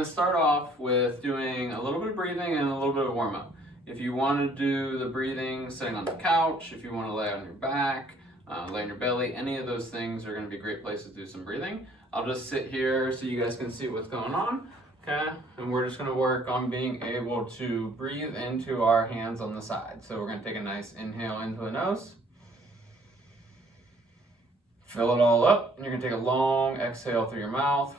going to start off with doing a little bit of breathing and a little bit of warm-up. If you want to do the breathing sitting on the couch, if you want to lay on your back, lay on your belly, any of those things are going to be great places to do some breathing. I'll just sit here so you guys can see what's going on, okay? And we're just going to work on being able to breathe into our hands on the side. So we're going to take a nice inhale into the nose. Fill it all up, and you're going to take a long exhale through your mouth.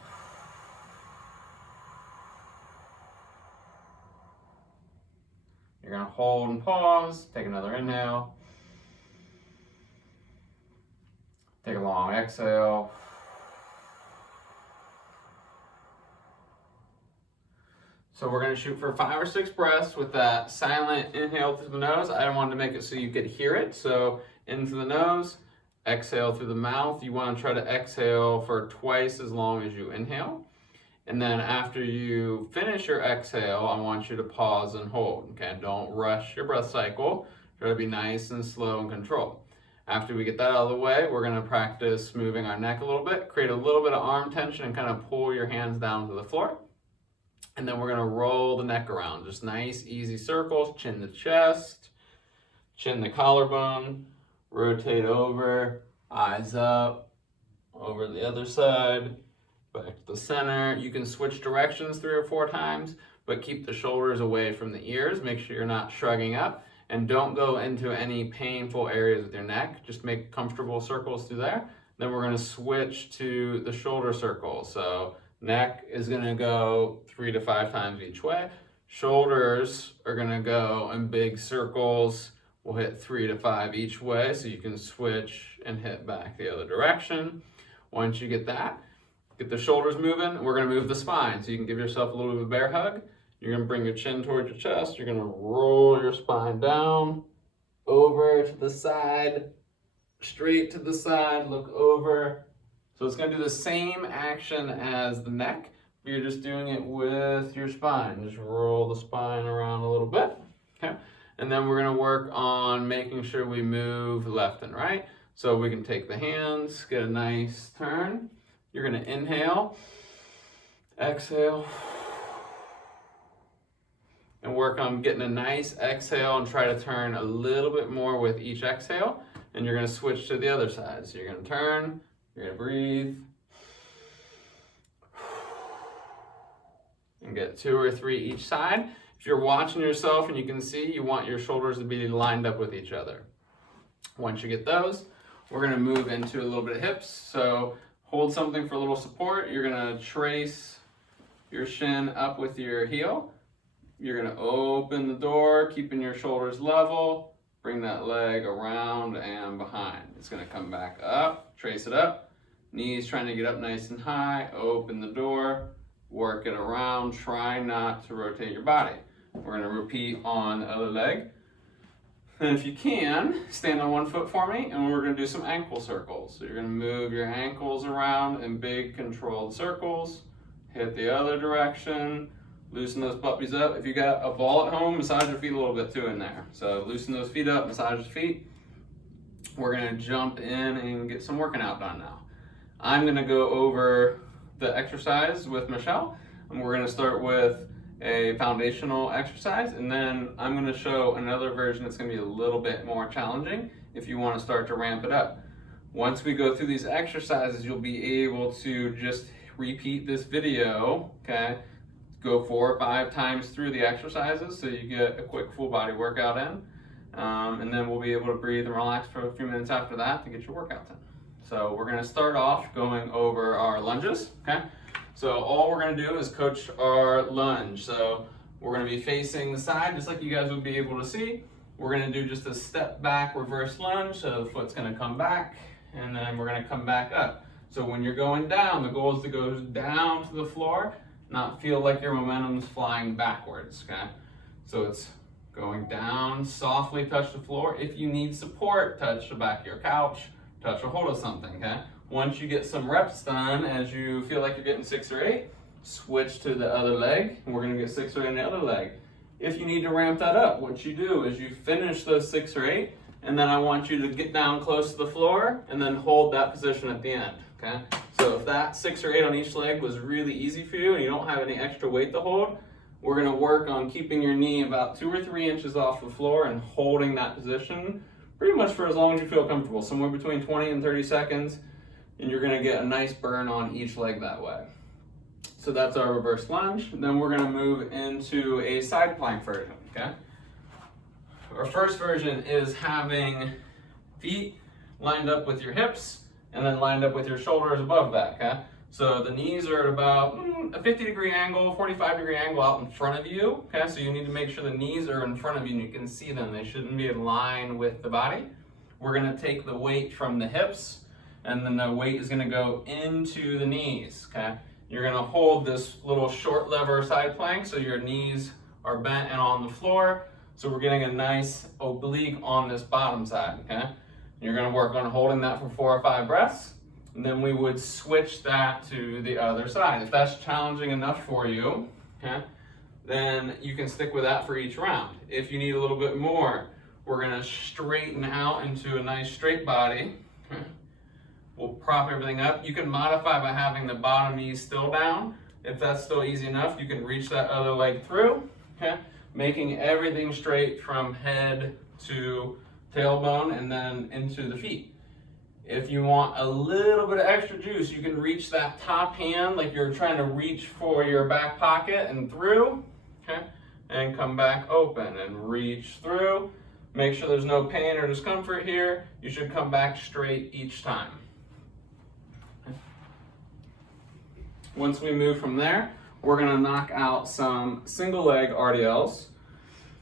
You're going to hold and pause, take another inhale. Take a long exhale. So we're going to shoot for 5 or 6 breaths with that silent inhale through the nose. I wanted to make it so you could hear it. So in through the nose, exhale through the mouth. You want to try to exhale for twice as long as you inhale. And then after you finish your exhale, I want you to pause and hold. Okay, don't rush your breath cycle. Try to be nice and slow and controlled. After we get that out of the way, we're going to practice moving our neck a little bit, create a little bit of arm tension and kind of pull your hands down to the floor. And then we're going to roll the neck around. Just nice, easy circles, chin to chest, chin to collarbone, rotate over, eyes up, over the other side, back to the center. You can switch directions 3 or 4 times, but keep the shoulders away from the ears. Make sure you're not shrugging up, and don't go into any painful areas with your neck. Just make comfortable circles through there. Then we're going to switch to the shoulder circle. So neck is going to go 3 to 5 times each way. Shoulders are going to go in big circles. We'll hit 3 to 5 each way, so you can switch and hit back the other direction. Once you get that, get the shoulders moving, we're going to move the spine. So you can give yourself a little bit of a bear hug. You're going to bring your chin towards your chest. You're going to roll your spine down, over to the side, straight to the side, look over. So it's going to do the same action as the neck, but you're just doing it with your spine. Just roll the spine around a little bit, okay? And then we're going to work on making sure we move left and right. So we can take the hands, get a nice turn. You're going to inhale, exhale, and work on getting a nice exhale and try to turn a little bit more with each exhale. And you're going to switch to the other side. So you're going to turn, you're going to breathe, and get 2 or 3 each side. If you're watching yourself and you can see, you want your shoulders to be lined up with each other. Once you get those, we're going to move into a little bit of hips. So hold something for a little support. You're going to trace your shin up with your heel. You're going to open the door, keeping your shoulders level. Bring that leg around and behind. It's going to come back up, trace it up. Knees trying to get up nice and high. Open the door, work it around. Try not to rotate your body. We're going to repeat on the other leg. And if you can, stand on one foot for me, and we're going to do some ankle circles. So you're going to move your ankles around in big controlled circles. Hit the other direction. Loosen those puppies up. If you got a ball at home, massage your feet a little bit too in there. So loosen those feet up, massage your feet. We're going to jump in and get some working out done now. I'm going to go over the exercise with Michelle, and we're going to start with a foundational exercise, and then I'm going to show another version that's going to be a little bit more challenging if you want to start to ramp it up. Once we go through these exercises, you'll be able to just repeat this video, okay? Go 4 or 5 times through the exercises so you get a quick full body workout in. And then we'll be able to breathe and relax for a few minutes after that to get your workout done. So we're going to start off going over our lunges, okay? So all we're going to do is coach our lunge. So we're going to be facing the side just like you guys would be able to see. We're going to do just a step back reverse lunge. So the foot's going to come back and then we're going to come back up. So when you're going down, the goal is to go down to the floor, not feel like your momentum is flying backwards, okay? So it's going down, softly touch the floor. If you need support, touch the back of your couch, touch a hold of something, okay? Once you get some reps done, as you feel like you're getting 6 or 8, switch to the other leg, and we're gonna get 6 or 8 in the other leg. If you need to ramp that up, what you do is you finish those 6 or 8, and then I want you to get down close to the floor, and then hold that position at the end, okay? So if that 6 or 8 on each leg was really easy for you and you don't have any extra weight to hold, we're gonna work on keeping your knee about 2 or 3 inches off the floor and holding that position pretty much for as long as you feel comfortable, somewhere between 20 and 30 seconds, and you're gonna get a nice burn on each leg that way. So that's our reverse lunge. Then we're gonna move into a side plank version, okay? Our first version is having feet lined up with your hips and then lined up with your shoulders above that, okay? So the knees are at about a 50-degree angle, 45-degree angle out in front of you, okay? So you need to make sure the knees are in front of you and you can see them. They shouldn't be in line with the body. We're gonna take the weight from the hips and then the weight is gonna go into the knees, okay? You're gonna hold this little short lever side plank so your knees are bent and on the floor. So we're getting a nice oblique on this bottom side, okay? You're gonna work on holding that for 4 or 5 breaths, and then we would switch that to the other side. If that's challenging enough for you, okay, then you can stick with that for each round. If you need a little bit more, we're gonna straighten out into a nice straight body. Okay. We'll prop everything up. You can modify by having the bottom knee still down. If that's still easy enough, you can reach that other leg through, okay? Making everything straight from head to tailbone and then into the feet. If you want a little bit of extra juice, you can reach that top hand like you're trying to reach for your back pocket and through, okay? And come back open and reach through. Make sure there's no pain or discomfort here. You should come back straight each time. Okay. Once we move from there, we're gonna knock out some single leg RDLs.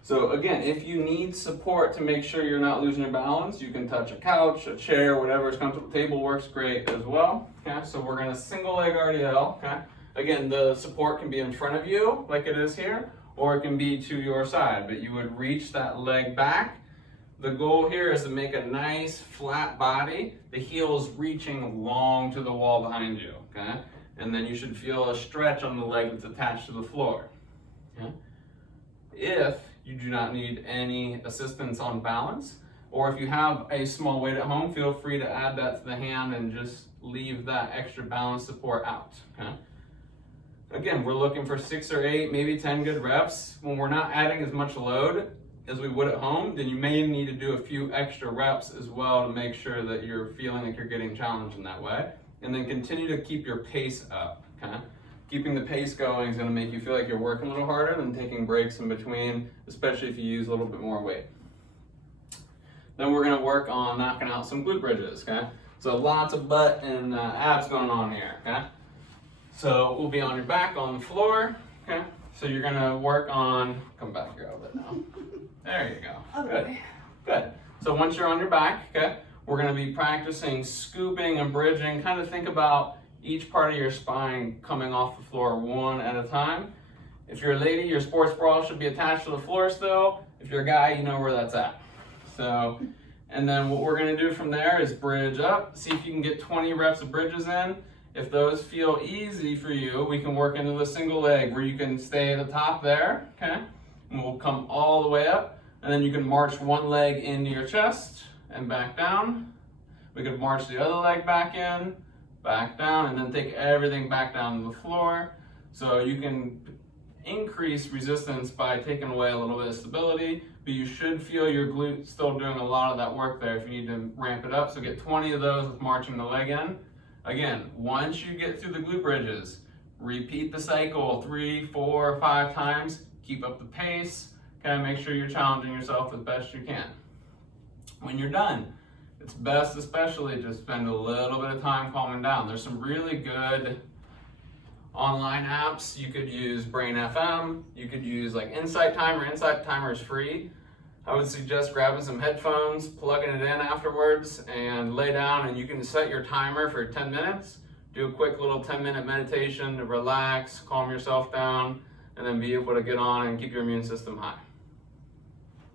So again, if you need support to make sure you're not losing your balance, you can touch a couch, a chair, whatever is comfortable. Table works great as well. Okay, so we're gonna single leg RDL. Okay, again, the support can be in front of you, like it is here, or it can be to your side. But you would reach that leg back. The goal here is to make a nice flat body. The heel is reaching long to the wall behind you. Okay, and then you should feel a stretch on the leg that's attached to the floor. Okay, if you do not need any assistance on balance, or if you have a small weight at home, feel free to add that to the hand and just leave that extra balance support out, okay? Again, we're looking for 6 or 8, maybe 10 good reps. When we're not adding as much load as we would at home, then you may need to do a few extra reps as well to make sure that you're feeling like you're getting challenged in that way. And then continue to keep your pace up, okay? Keeping the pace going is going to make you feel like you're working a little harder than taking breaks in between, especially if you use a little bit more weight. Then we're going to work on knocking out some glute bridges, okay? So lots of butt and abs going on here, okay? So we'll be on your back on the floor, okay? So you're going to work on, come back here a little bit now. There you go. Good. Good. So once you're on your back, okay, we're going to be practicing scooping and bridging. Kind of think about each part of your spine coming off the floor one at a time. If you're a lady, your sports bra should be attached to the floor still. If you're a guy, you know where that's at. So, and then what we're gonna do from there is bridge up. See if you can get 20 reps of bridges in. If those feel easy for you, we can work into the single leg where you can stay at the top there, okay? And we'll come all the way up. And then you can march one leg into your chest and back down. We could march the other leg back in, back down, and then take everything back down to the floor. So you can increase resistance by taking away a little bit of stability, but you should feel your glute still doing a lot of that work there if you need to ramp it up. So get 20 of those with marching the leg in. Again, once you get through the glute bridges, repeat the cycle 3, 4, 5 times, keep up the pace, kind of make sure you're challenging yourself as best you can. When you're done, it's best especially to spend a little bit of time calming down. There's some really good online apps. You could use Brain FM. You could use like Insight Timer. Insight Timer is free. I would suggest grabbing some headphones, plugging it in afterwards, and lay down, and you can set your timer for 10 minutes. Do a quick little 10-minute meditation to relax, calm yourself down, and then be able to get on and keep your immune system high.